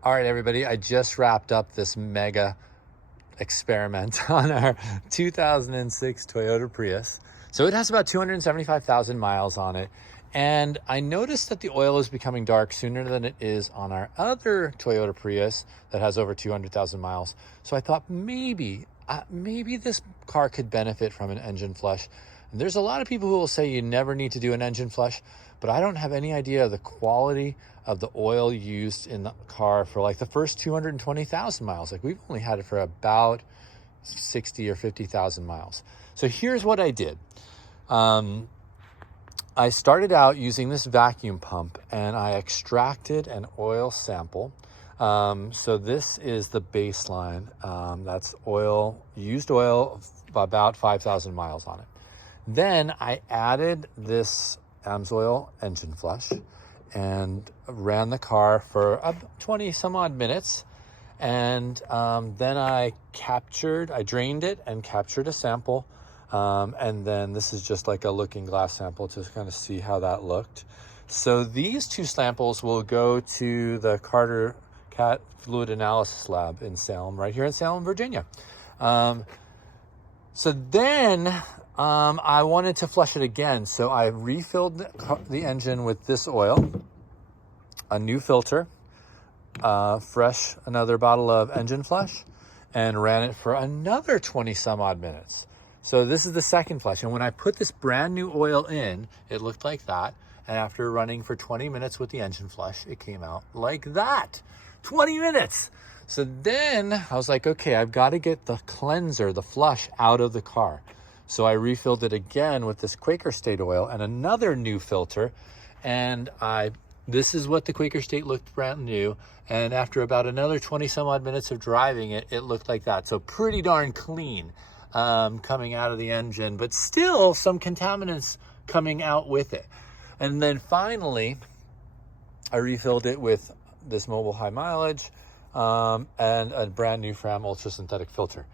All right, everybody, I just wrapped up this mega experiment on our 2006 Toyota Prius. So it has about 275,000 miles on it. And I noticed that the oil is becoming dark sooner than it is on our other Toyota Prius that has over 200,000 miles. So I thought maybe this car could benefit from an engine flush. And there's a lot of people who will say you never need to do an engine flush, but I don't have any idea of the quality of the oil used in the car for like the first 220,000 miles. Like we've only had it for about 60 or 50,000 miles. So here's what I did. I started out using this vacuum pump and I extracted an oil sample. So this is the baseline. That's oil, used oil, about 5,000 miles on it. Then I added this Amsoil Engine Flush and ran the car for 20 some odd minutes. And then I drained it and captured a sample. And then this is just like a looking glass sample to kind of see how that looked. So these two samples will go to the Carter Cat Fluid Analysis Lab in Salem, right here in Salem, Virginia. So then I wanted to flush it again. So I refilled the engine with this oil, a new filter, another bottle of engine flush, and ran it for another 20 some odd minutes. So this is the second flush. And when I put this brand new oil in, it looked like that. And after running for 20 minutes with the engine flush, it came out like that. 20 minutes. So then I was like, okay, I've got to get the cleanser, the flush, out of the car. So I refilled it again with this Quaker State oil and another new filter. And this is what the Quaker State looked brand new. And after about another 20 some odd minutes of driving it, it looked like that. So pretty darn clean coming out of the engine, but still some contaminants coming out with it. And then finally, I refilled it with this Mobile High Mileage and a brand new Fram Ultra Synthetic filter.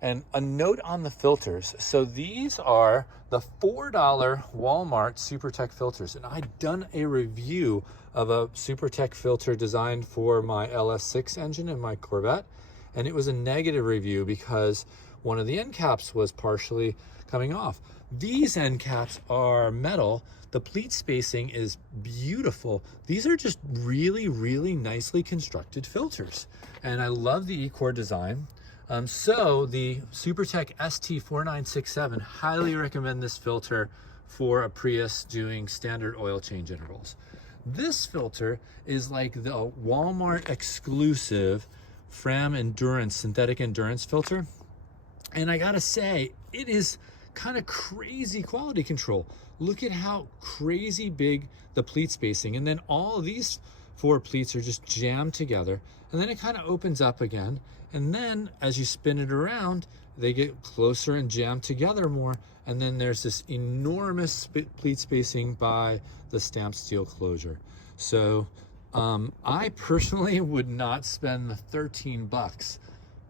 And a note on the filters. So these are the $4 Walmart SuperTech filters. And I'd done a review of a SuperTech filter designed for my LS6 engine in my Corvette. And it was a negative review because one of the end caps was partially coming off. These end caps are metal. The pleat spacing is beautiful. These are just really, really nicely constructed filters. And I love the E-Core design. So the SuperTech ST4967, highly recommend this filter for a Prius doing standard oil change intervals. This filter is like the Walmart exclusive Fram Endurance, synthetic endurance filter. And I gotta say, it is kind of crazy quality control. Look at how crazy big the pleat spacing. And then all of these four pleats are just jammed together. And then it kind of opens up again. And then as you spin it around, they get closer and jammed together more. And then there's this enormous pleat spacing by the stamped steel closure. So I personally would not spend the 13 bucks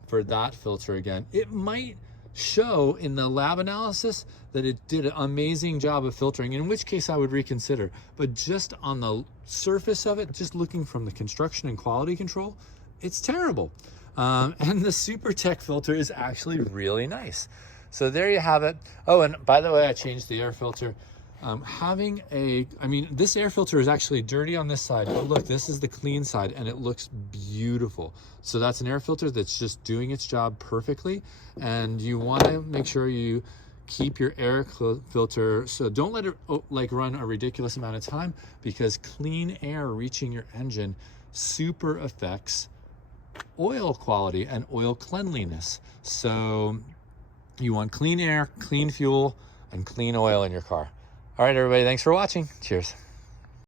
for that filter again. It might show in the lab analysis that it did an amazing job of filtering, in which case I would reconsider. But just on the surface of it, just looking from the construction and quality control, it's terrible. And the SuperTech filter is actually really nice. So there you have it. Oh, and by the way, I changed the air filter. This air filter is actually dirty on this side, but look, this is the clean side and it looks beautiful. So that's an air filter that's just doing its job perfectly. And you want to make sure you keep your air filter, so don't let it run a ridiculous amount of time, because clean air reaching your engine super affects oil quality and oil cleanliness. So you want clean air, clean fuel, and clean oil in your car. All right, everybody, thanks for watching. Cheers.